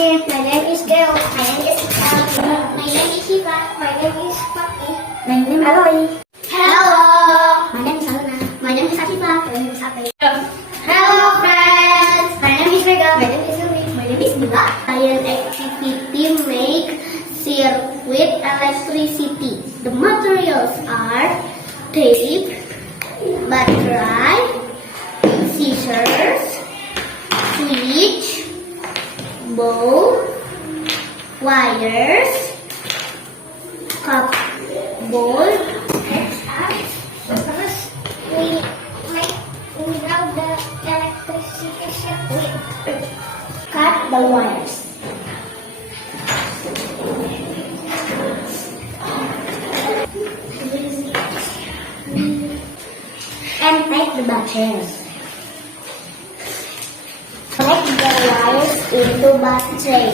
name is Gail. My name is Cal. My name is Shiva. My name is Papi. My name is Aloy. Hello. My name is Alana. My name is Asifa. My name is Ape. Hello friends. My name is Vega. My name is Yumi. My name is Bila. Science activity make circuit electricity. The materials are tape, battery, scissors, switch, bowl, wires, cup, bowl. First, we without the electricity circuit, cut the wires. And take the batteries. Connect the wires into battery.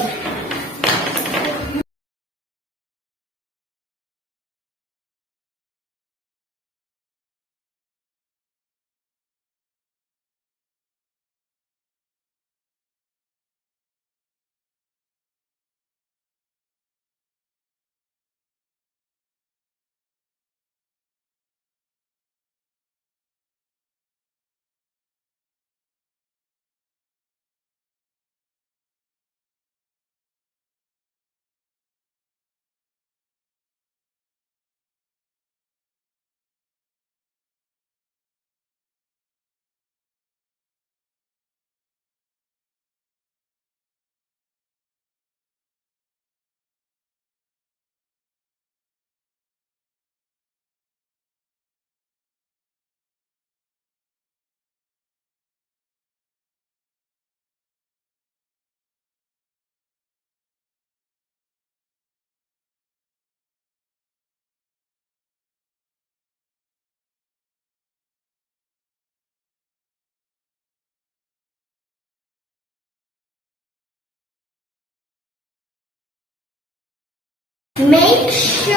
Make sure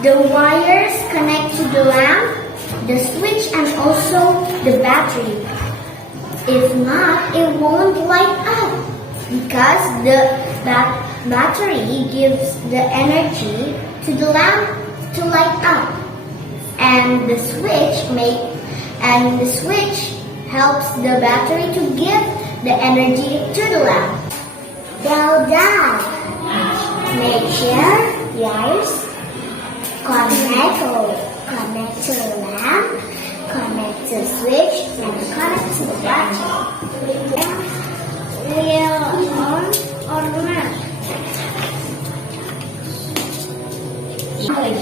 the wires connect to the lamp, the switch, and also the battery. If not, it won't light up because the battery gives the energy to the lamp to light up, and the switch helps the battery to give the energy to the lamp. Well done. Make sure wires connect to the lamp, connect to the switch, and connect to the battery. Will on or not?